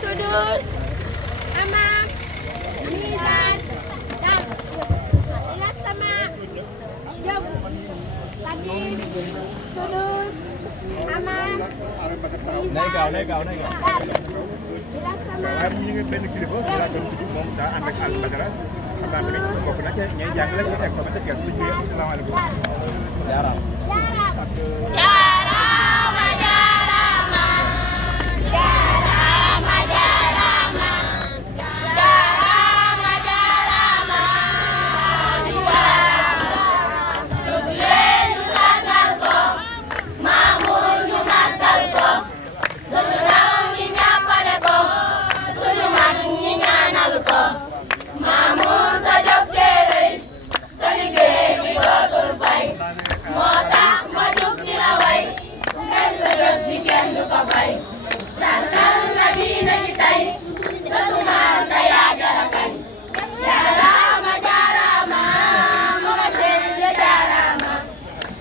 sudut, amam, mizan, dam. Ila sama, jam, tadi, sudut, amam, mizan, dam. Ila sama. waaye ñu ngi benn kilifa bi laa doon tudd moom daa ànd ak Aliou Badara xam naa ne bokk na ca ñay jàngale ñu teg ko ba ca kër suñu ñëwee asalaamaaleykum. jaaraam. Jarama, jarama, jarama, jarama, jarama, jarama, jóg leen ñu sargal ko, Mamour ñu màggal ko, sunu ndaw ñi jàppale ko, sunu mag ñi ñaanal ko. Mamour sa jëf dee rëy, sa liggéey bi dootul fay, moo tax ma jóg di la way, ngeen sa jëf di kenn du ko fay. Sargal nga diine ji tey, sa tumaal te yaa jara kañ. Jaaraama jaaraama, mu nga seen ya jaaraama.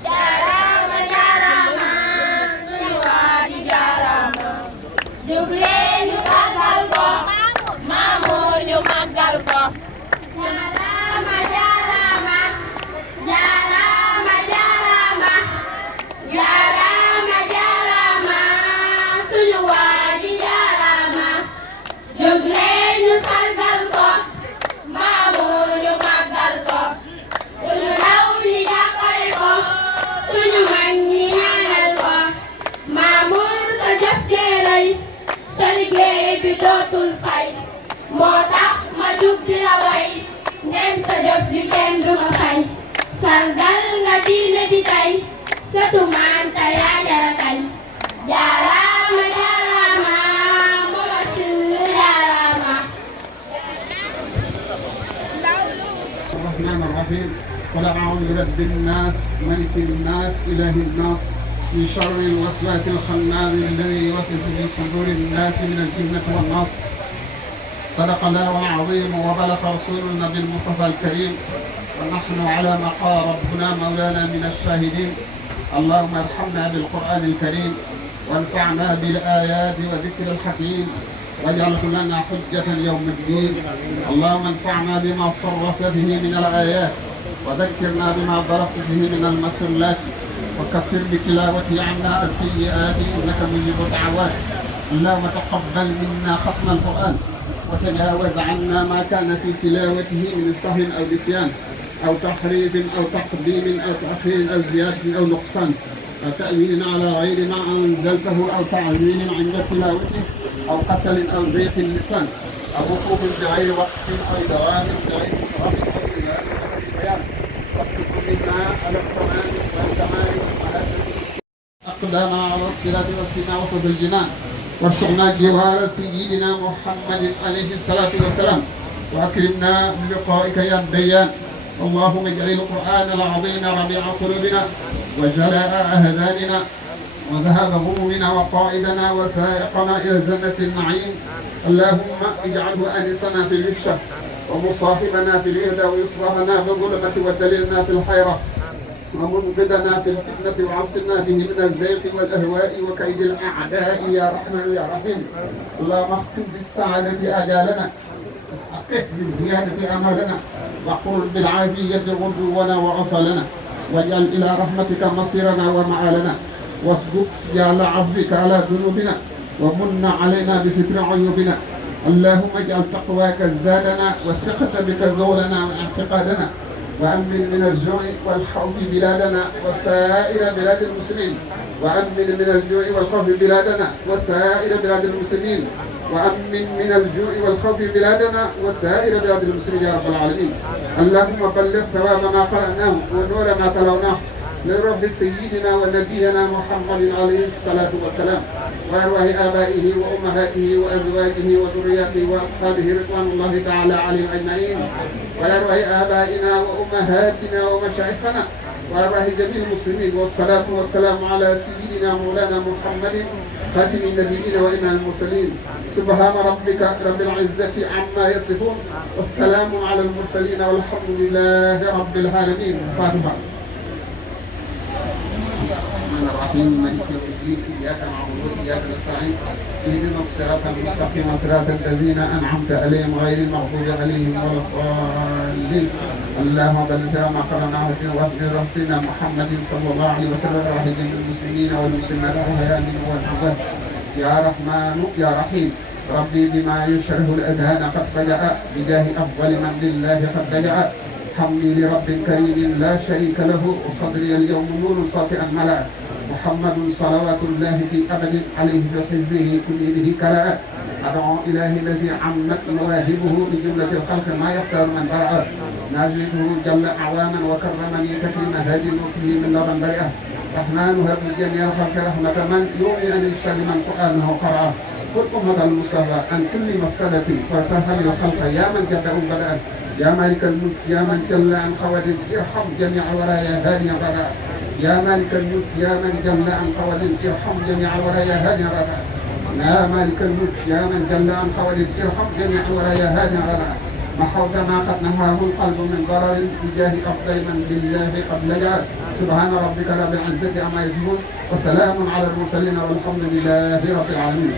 Jaaraama jaaraama, suñu waa di jaaraama. Jóg leen ñu sargal ko, Mamour ñu màggal ko. Jaaraama jaaraama, jaaraama jaaraama, jaaraama jaaraama, suñu waa ji jaaraama. Jóg leen ñu sargal ko, Mamour ñu màggal ko, suñu ndaw ñi jàppale ko, suñu mag ñi ñaanal ko. Mamour sa jëf jee rëy, sa liggéey bi dootul fay, moo tax ma jug di la way, ndem sa jëf ji kenn du ma fay. Sargal nga diine ji tey, sa tumaan te yaa jara kañ. Jaaraama jaaraama, Mor Syll jaaraama. الرحمن الرحيم قل أعوذ برب الناس ملك الناس إله الناس من شر الوسواس الخناس الذي يوسوس في صدور الناس من الجنة والناس صدق الله العظيم وبلغ رسولنا بالمصطفى الكريم ونحن على ما قال ربنا مولانا من الشاهدين اللهم ارحمنا بالقرآن الكريم وانفعنا بالآيات وذكر الحكيم واجعله لنا حجة يوم الدين اللهم انفعنا بما صرفت به من الآيات وذكرنا بما ضربت به من المثلات وكفر بتلاوته عنا السيئات إنك مجيب الدعوات اللهم تقبل منا ختم القرآن وتجاوز عنا ما كان في تلاوته من سهو أو نسيان أو تحريف أو تقديم أو تأخير أو زيادة أو نقصان أو تأويل على غير ما أنزلته أو تعويل عند تلاوته أو كسل أو ضيق اللسان أو وقوف بغير وقف أو دوام بغير إكرام أو إيمان أو بيان واكتب منا على القرآن والكمال على أقدام على الصراط والسماء وسط الجنان وارزقنا جوار سيدنا محمد عليه الصلاة والسلام وأكرمنا بلقائك يا الديان اللهم اجعل القرآن العظيم ربيع قلوبنا وجلاء أهداننا وذهاب همومنا وقائدنا وسائقنا إلى جنة النعيم. اللهم اجعله أنسنا في الوحشة ومصاحبنا في الوحدة ويصبحنا بالظلمة ودليلنا في الحيرة ومنقذنا في الفتنة وعصمنا به من الزيغ والأهواء وكيد الأعداء يا رحمن يا رحيم. اللهم اختم بالسعادة آجالنا وحقق بالزيادة أمالنا واحفظ بالعافية غدونا وعصلنا واجعل إلى رحمتك مصيرنا ومآلنا واسجد سجال عفوك على ذنوبنا ومن علينا بستر عيوبنا. اللهم اجعل تقواك زادنا والثقة بك زورنا واعتقادنا وأمن من الجوع والخوف بلادنا وسائر بلاد المسلمين وأمن من الجوع والخوف بلادنا وسائر بلاد المسلمين وأمن من الجوع والخوف بلادنا وسائر بلاد المسلمين يا رب العالمين. اللهم بلغ ثواب ما قرأناه ونور ما تلوناه لرب سيدنا ونبينا محمد عليه الصلاة والسلام وأرواح آبائه وأمهاته وأزواجه وذرياته وأصحابه رضوان الله تعالى عليهم أجمعين وأرواح آبائنا وأمهاتنا ومشايخنا وأرواح جميع المسلمين. والصلاة والسلام على سيدنا مولانا محمد خاتم النبيين وإمام المرسلين. سبحان ربك رب العزة عما يصفون والسلام على المرسلين والحمد لله رب العالمين. فاتحة. الرحيم مالك يوم الدين إياك نعبد وإياك نستعين اهدنا الصراط المستقيم صراط الذين أنعمت عليهم غير المغضوب عليهم ولا الضالين. اللهم بلغ ما قرأناه واغفر رأسنا محمد صلى الله عليه وسلم وحيد المسلمين والمسلمات والحياة والحفاظ يا رحمن يا رحيم. ربي بما يشره الأذهان قد فجأ بجاه أفضل من لله قد لجأ. حمدي لرب كريم لا شريك له وصدري اليوم نور صافئا ملأ. محمد صلوات الله في أبد عليه بحزبه كل به كلا. أدعو إلهي الذي عمت مواهبه لجملة الخلق ما يختار من برأ. ناجيته جل أعواما وكرمني تكريم هادي وكل من لبن برئه. رحمن هب لجميع الخلق رحمة من يؤمن أن الشر من قرآنه قرأ. قل أمة المصطفى عن كل مفسدة وترحم الخلق يا من جدأ بدأ. يا مالك الملك يا من جل عن خواد ارحم جميع ورايا هادي غدا. يا مالك الملك يا من جل عن خواد ارحم جميع ورايا هادي غدا. يا مالك الملك يا من جل عن خواد ارحم جميع ورايا هادي غدا. محوت ما قد نهاه القلب من ضرر بجاه أفضل من بالله قد لجأ. سبحان ربك رب العزة عما يصفون وسلام على المرسلين والحمد لله رب العالمين.